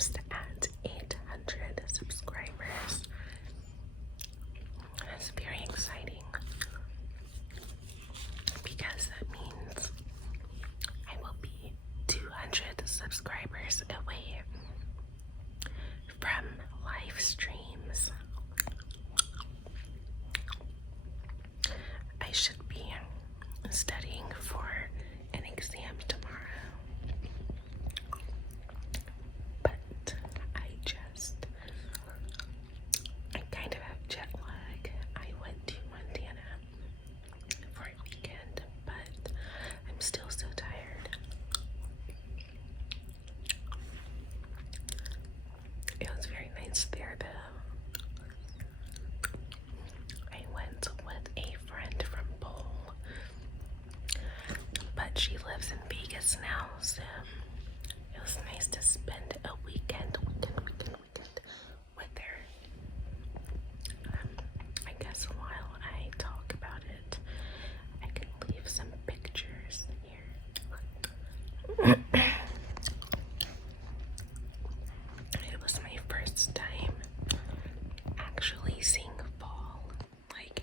almost at 800 subscribers. That's very exciting because that means I will be 200 subscribers away from live streams. I should be studying for an exam tomorrow, but I kind of have jet lag. I went to Montana for a weekend, but I'm still so tired. It was very nice there though. I went with a friend from Bowl, but she lives in Vegas now, so it was nice to spend a weekend with her. I guess while I talk about it, I can leave some pictures here. It was my first time actually seeing fall, like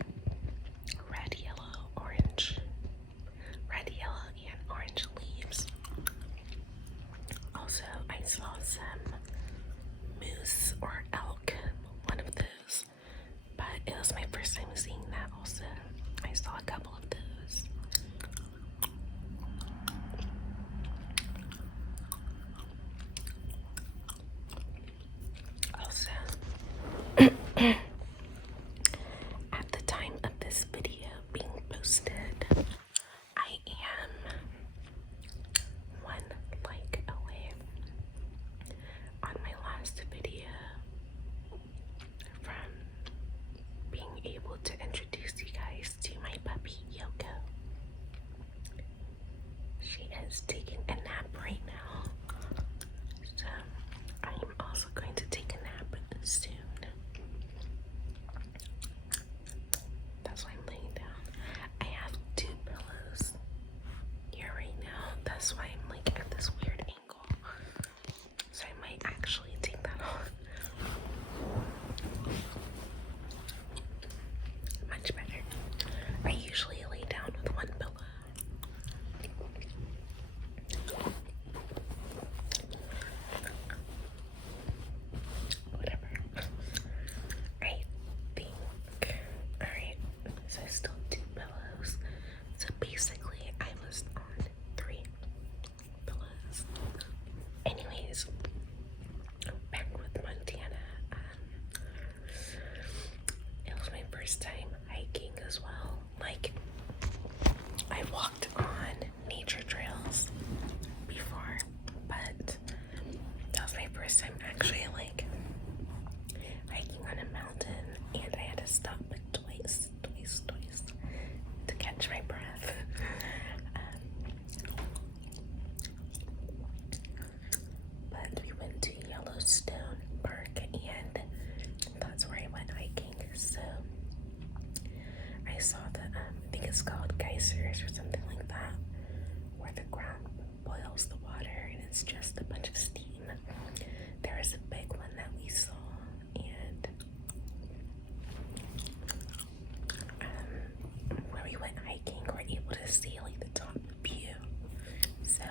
red, yellow, and orange leaves. Also, I saw some moose or elk, one of those, but it was my first time seeing that also. I saw a couple of those. Also, at the time of this video being posted, I am 1 like away on my last video from being able to introduce you guys to my puppy Yoko. She is taking a nap right now, so I am also going to take a nap soon. That's why I'm laying down. I have 2 pillows here right now. That's why I'm like at this weird angle. So I might actually take that off. Much better. I usually lay down with 1 pillow. Whatever. I think. Alright. So I still 2 pillows. So basically I was on 3 pillows. Anyways, back with Montana. It was my first time hiking as well. Like, I walked on nature trails before, but that was my first time actually like hiking on a mountain, and I had to stop twice to catch my breath. But we went to Yellowstone Park, and that's where I went hiking. So I saw the I think it's called geysers or something like that, where the ground boils the water and it's just a bunch of steam. There is a big one that we saw, and where we went hiking, we're able to see like the top view. So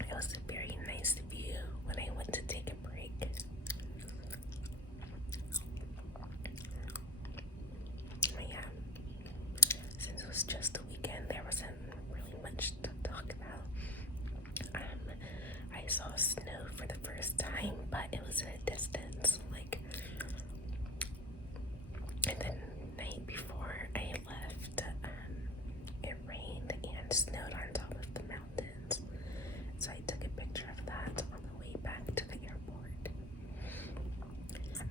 it was a very nice view when I went to take a break. But yeah, since it was just a weekend, there wasn't really much to talk about. I saw snow for the first time, but it was in a distance. Like, and the night before I left, it rained and snowed on top of the mountains. So I took a picture of that on the way back to the airport.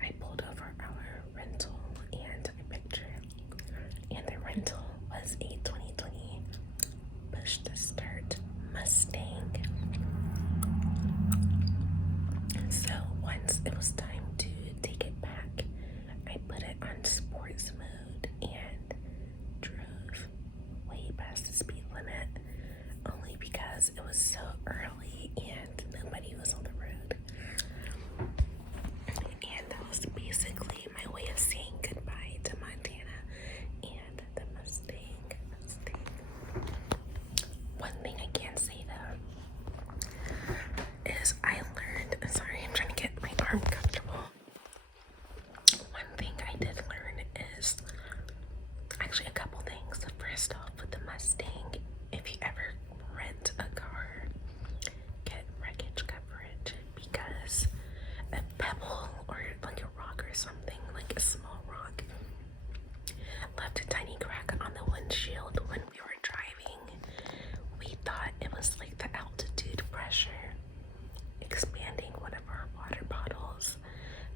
I pulled over our rental and took a picture. And the rental was a 2020 push to start Mustang. So once it was time to take it back, I put it on sports mode and drove way past the speed limit, only because it was so early and nobody was on the road. expanding one of our water bottles,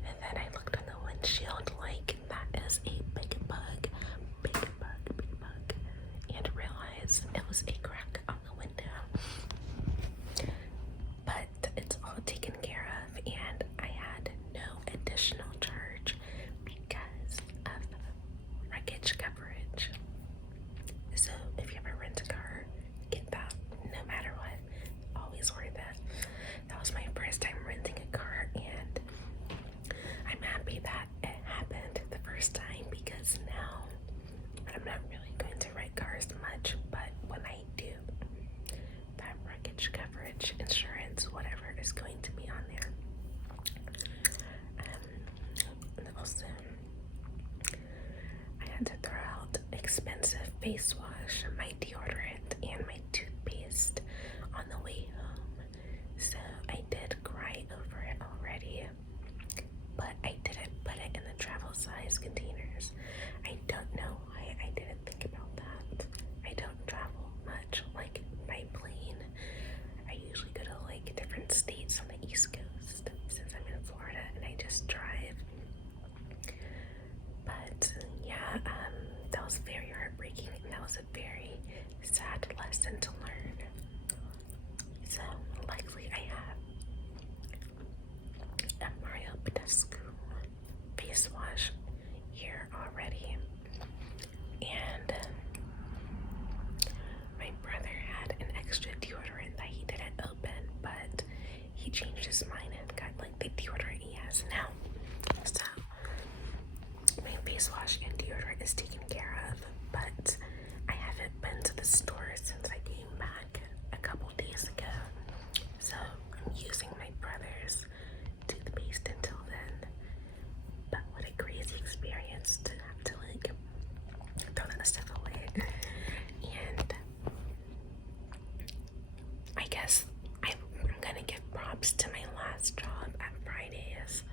and then I looked on the windshield like that is a big bug, and realized it was a crack on the window. But it's all taken care of, and I had no additional charge because of wreckage coverage. So if you ever rent a car, get that no matter what. Always worth it. That was my first time renting a car, and I'm happy that it happened the first time because now I'm not really going to rent cars much, but when I do, that wreckage coverage, insurance, whatever is going to be on there. And also, I had to throw out expensive face wash, my deodorant, and my toothpaste on the way home. So I did cry over it already, but I didn't put it in the travel size containers. I don't know why I didn't think about that. I don't travel much, like by plane. I usually go to like different states on the East Coast since I'm in Florida and I just drive. But yeah, that was very heartbreaking and that was a very sad lesson to learn. So luckily I have a Mario Badescu face wash here already, and my brother had an extra deodorant that he didn't open, but he changed his mind and got like the deodorant he has now. So my face wash and deodorant is taken care of, but I haven't been to the store since I came back a couple days ago. So I'm using my brother's toothpaste until then. But what a crazy experience to have to like throw that stuff away. And I guess I'm gonna give props to my last job at Fridays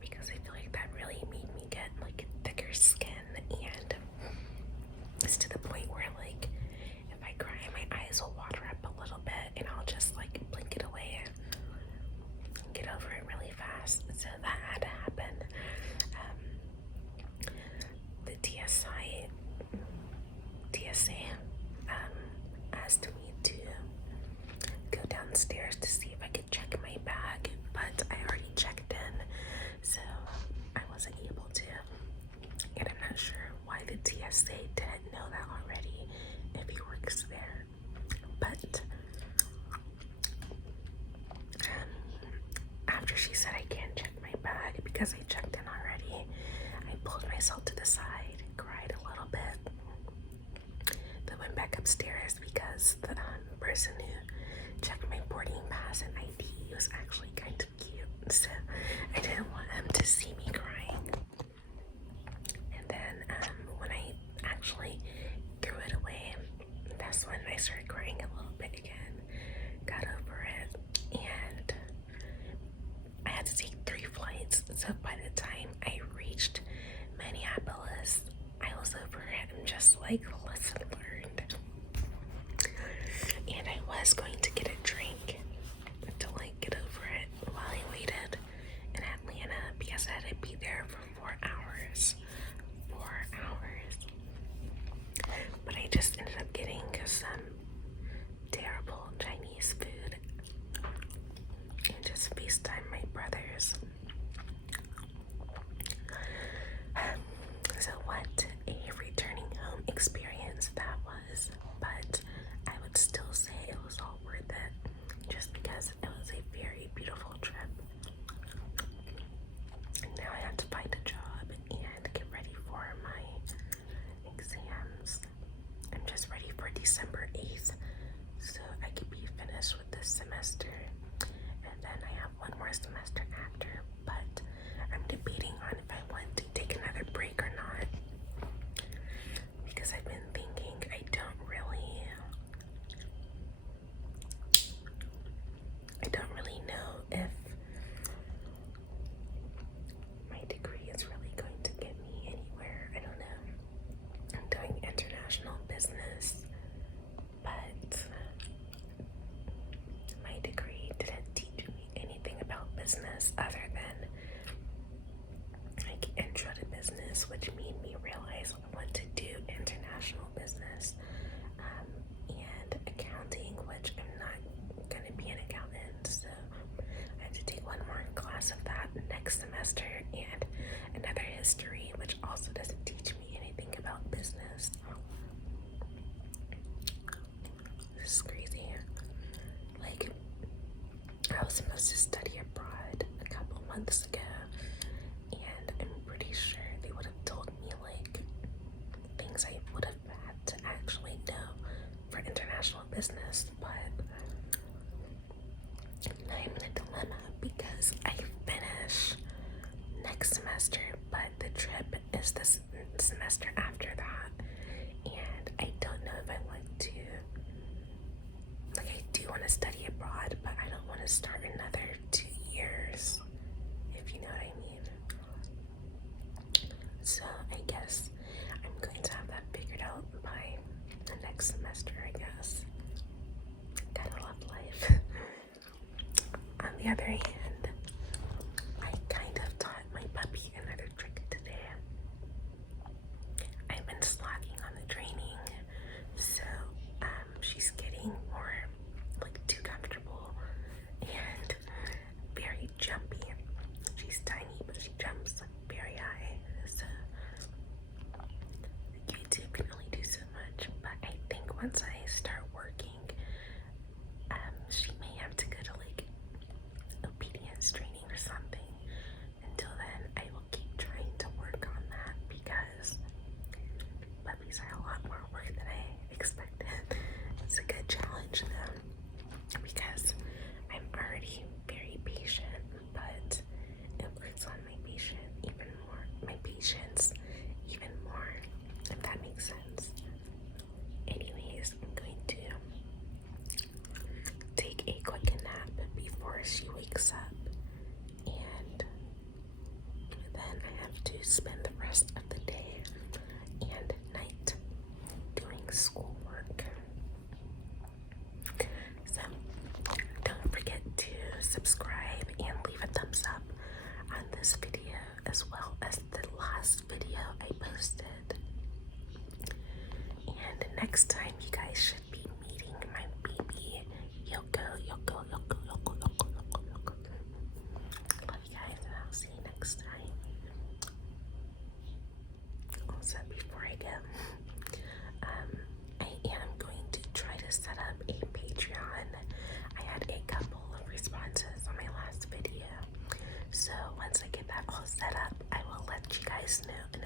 because I feel like that really made me get like thicker skin, and it's to the point where like if I cry my eyes will water up a little bit and I'll just like blink it away and get over it really fast. So that had to happen. The TSA asked me to go downstairs to see if I could check my bag, but I already checked in, so I wasn't able to. And I'm not sure why the TSA didn't know that already if he works there. But after she said I can't check my bag because I checked in already, I pulled myself to the side, cried a little bit, then went back upstairs because the person who checked my boarding pass and ID was actually kind of cute, so I didn't want him to see me crying. And then when I actually threw it away, that's when I started crying a little bit again, got over it, and I had to take 3 flights. So by the time I reached Minneapolis, I was over it and just like lesson learned. And I was going to get a drink to like get over it while I waited in Atlanta because I had to be there for 4 hours. 4 hours. But I just ended up getting some terrible Chinese food and just FaceTime my brothers. So what a returning home experience that was, but I would still say it was all worth it just because it was a very beautiful trip. And now I have to find a job and get ready for my exams. I'm just ready for December 8th so I could be finished with this semester, and then I have one more semester after. business other than like intro to business, which made me realize I want to do international business and accounting, which I'm not going to be an accountant, so I have to take one more class of that next semester and another history, which also doesn't teach me anything about business. This is crazy. Like, I was supposed to study abroad a couple months ago, and I'm pretty sure they would have told me like things I would have had to actually know for international business, but I'm in a dilemma because I finish next semester, but the trip is this semester after that, and I don't know if I want to, like, I do want to study abroad, but I don't want to start another 2 years, if you know what I mean. So I guess I'm going to have that figured out by the next semester, I guess. Gotta love life. On the other hand, I kind of taught my puppy another trick today. I've been slacking on the training, so she's getting more like too comfortable and very jumpy. She's tiny, but she jumps very high, so YouTube can only do so much. But I think once I start working, she may have to go to like obedience training or something. Until then, I will keep trying to work on that because puppies are a lot more work than I expected. It's a good challenge though, because I'm already very patient, but it works on my patience even more, if that makes sense. Anyways, I'm going to take a quick nap before she wakes up, and then I have to spend the rest of the day and night doing schoolwork. So don't forget to subscribe and leave a thumbs up on this video as well as the last video I posted. And next time you guys should be meeting my baby Yoko. Love you guys, and I'll see you next time. Also, before I go, I am going to try to set up a Patreon. I had a couple of responses on my last video, so once I get that all set up, I will let you guys know in